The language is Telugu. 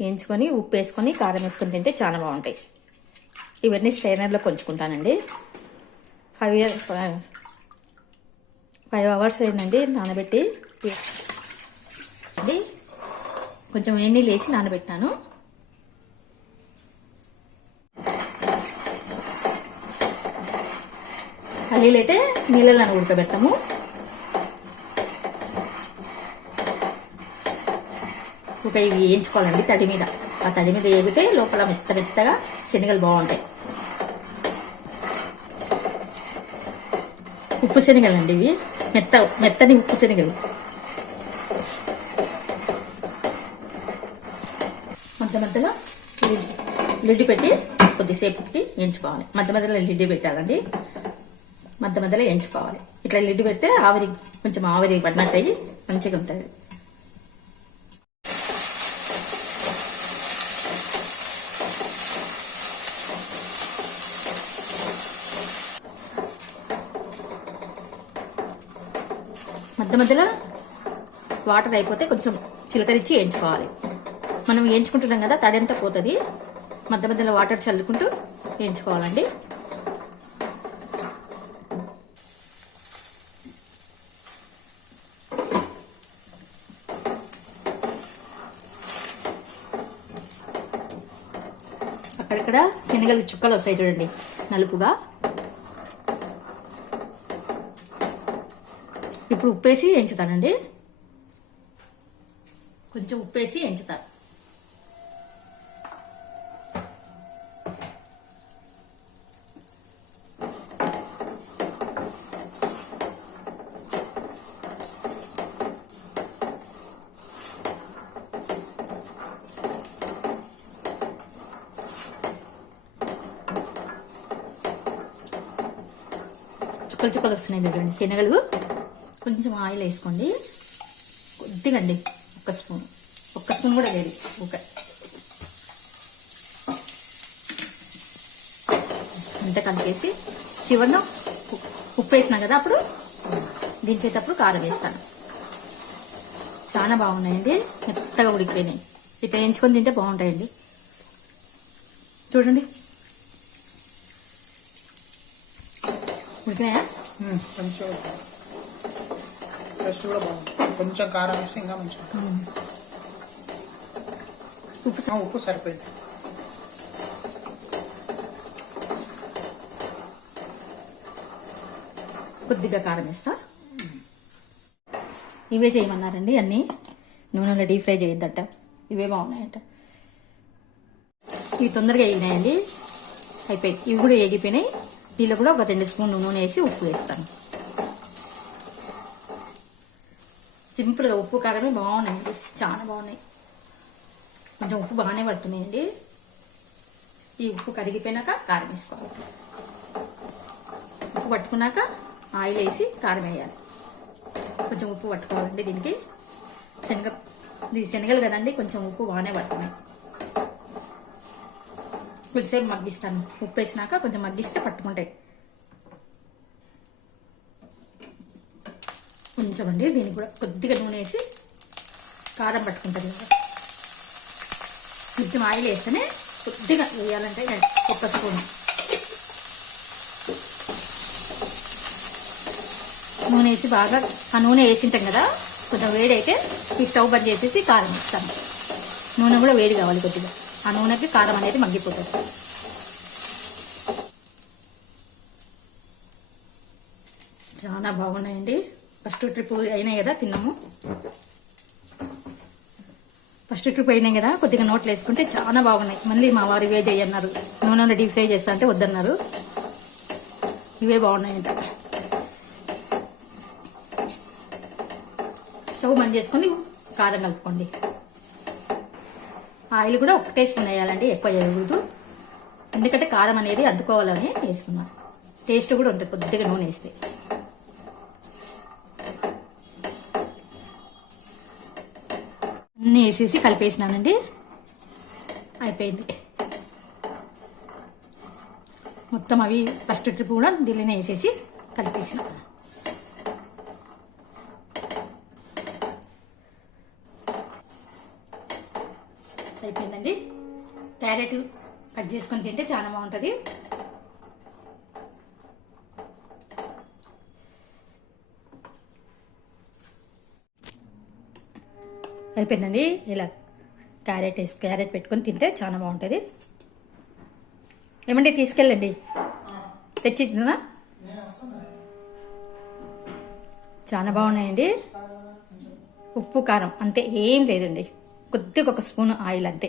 వేయించుకొని ఉప్పు వేసుకొని కారం వేసుకొని తింటే చాలా బాగుంటాయి. ఇవన్నీ స్ట్రైనర్లో కొంచుకుంటానండి. 5 అవర్స్ అయిందండి నానబెట్టి. కొంచెం వేడి నీళ్ళు వేసి నానబెట్టినాను. పల్లీలు అయితే నీళ్ళలో ఉడకబెట్టాము. ఇవి వేయించుకోవాలండి తడి మీద. ఆ తడి మీద వేగితే లోపల మెత్తగా శనగలు బాగుంటాయి. ఉప్పు శనగలు అండి ఇవి, మెత్తని ఉప్పు శనగలు. మధ్యలో లిడ్ పెట్టి కొద్దిసేపటికి వేయించుకోవాలి. మధ్యలో లిడ్ పెట్టాలండి. మధ్యలో వేయించుకోవాలి. ఇట్లా లిడ్ పెడితే కొంచెం ఆవిరి పడినట్టు అయ్యి మంచిగా ఉంటుంది. మధ్యలో వాటర్ అయిపోతే కొంచెం చిలకరించి వేయించుకోవాలి. మనం వేయించుకుంటున్నాం కదా, తడి అంతా పోతుంది. మధ్యలో వాటర్ చల్లుకుంటూ వేయించుకోవాలండి. అక్కడక్కడ శనగలు చుక్కలు వస్తాయి చూడండి, నలుపుగా. ఇప్పుడు ఉప్పేసి వేయించుతానండి. కొంచెం ఉప్పేసి వేయించుతాను. చుక్కలు వస్తున్నాయి చూడండి శనగలు. కొంచెం ఆయిల్ వేసుకోండి, కొద్దిగా అండి, ఒక్క స్పూన్ కూడా లేదు. ఓకే, అంతా కలిపేసి చివరిలో ఉప్పు వేసినా కదా, అప్పుడు దించేటప్పుడు కారం వేస్తాను. చాలా బాగున్నాయండి, మెత్తగా ఉడికిపోయినాయి. ఇట్లా వేయించుకొని తింటే బాగుంటాయండి. చూడండి ఉడికినాయా? కొంచెం టేస్ట్ కూడా బాగుంది. కొంచెం కారం వేసి ఇంకా మంచిగా. ఉప్పు సరిపోయింది. కొద్దిగా కారం వేస్తా. ఇవే చేయమన్నారండి అన్నీ. నూనెలో డీప్ ఫ్రై చేయొద్దంట. ఇవే బాగున్నాయంట. ఇవి తొందరగా వేగినాయండి, అయిపోయి. ఇవి కూడా వేగిపోయినాయి. దీనిలో కూడా ఒక 2 స్పూన్లు నూనె వేసి ఉప్పు వేస్తాను. సింపుల్గా ఉప్పు కారమే బాగున్నాయండి, చాలా బాగున్నాయి. కొంచెం ఉప్పు బాగానే పడుతున్నాయండి. ఈ ఉప్పు కరిగిపోయినాక కారం వేసుకోవాలి. ఉప్పు పట్టుకున్నాక ఆయిల్ వేసి కారం వేయాలి. కొంచెం ఉప్పు పట్టుకోవాలండి దీనికి. శనగలు కదండి, కొంచెం ఉప్పు బాగానే పడుతున్నాయి. కొద్దిసేపు మగ్గిస్తాను. ఉప్పు వేసినాక కొంచెం మగ్గిస్తే పట్టుకుంటాయి. కొంచెం అండి, దీనికి కూడా కొద్దిగా నూనె వేసి కారం పట్టుకుంటుంది కదా. కొంచెం ఆయిల్ వేస్తేనే కొద్దిగా వేయాలంటే 1 స్పూన్ నూనె వేసి బాగా, ఆ నూనె వేసింటాం కదా, కొంచెం వేడి అయితే ఈ స్టవ్ బంద్ చేసేసి కారం వేస్తాను. నూనె కూడా వేడి కావాలి కొద్దిగా. ఆ నూనెకి కారం అనేది మగ్గిపోతుంది. చాలా బాగున్నాయండి. ఫస్ట్ ట్రిప్ అయినాయి కదా, తిన్నాము. ఫస్ట్ ట్రిప్ అయినాయి కదా, కొద్దిగా నోట్లు వేసుకుంటే చాలా బాగున్నాయి. మళ్ళీ మా వారు ఇవే చేయన్నారు. నూనెలో డీప్ ఫ్రై చేస్తా అంటే వద్దన్నారు. ఇవే బాగున్నాయంట. స్టవ్ బంద్ చేసుకొని కారం కలుపుకోండి. ఆయిల్ కూడా 1 స్పూన్ వేయాలండి, ఎక్కువ వేయకూడదు. ఎందుకంటే కారం అనేది అంటుకోవాలని వేసుకున్నాను. టేస్ట్ కూడా ఉంటుంది కొద్దిగా నూనె వేస్తే. అన్నీ వేసేసి కలిపేసినానండి, అయిపోయింది. మొత్తం అవి ఫస్ట్ ట్రిప్ కూడా దీనిలోనే వేసేసి కలిపేసిన. అయిపోయిందండి. క్యారెట్ కట్ చేసుకొని తింటే చాలా బాగుంటుంది. అయిపోయిందండి. ఇలా క్యారెట్ పెట్టుకొని తింటే చాలా బాగుంటుంది. ఏమంటే తీసుకెళ్ళండి, తెచ్చిద్దా. చాలా బాగున్నాయండి. ఉప్పు కారం అంతే, ఏం లేదండి. కొద్దిగా ఒక స్పూన్ ఆయిల్ అంతే.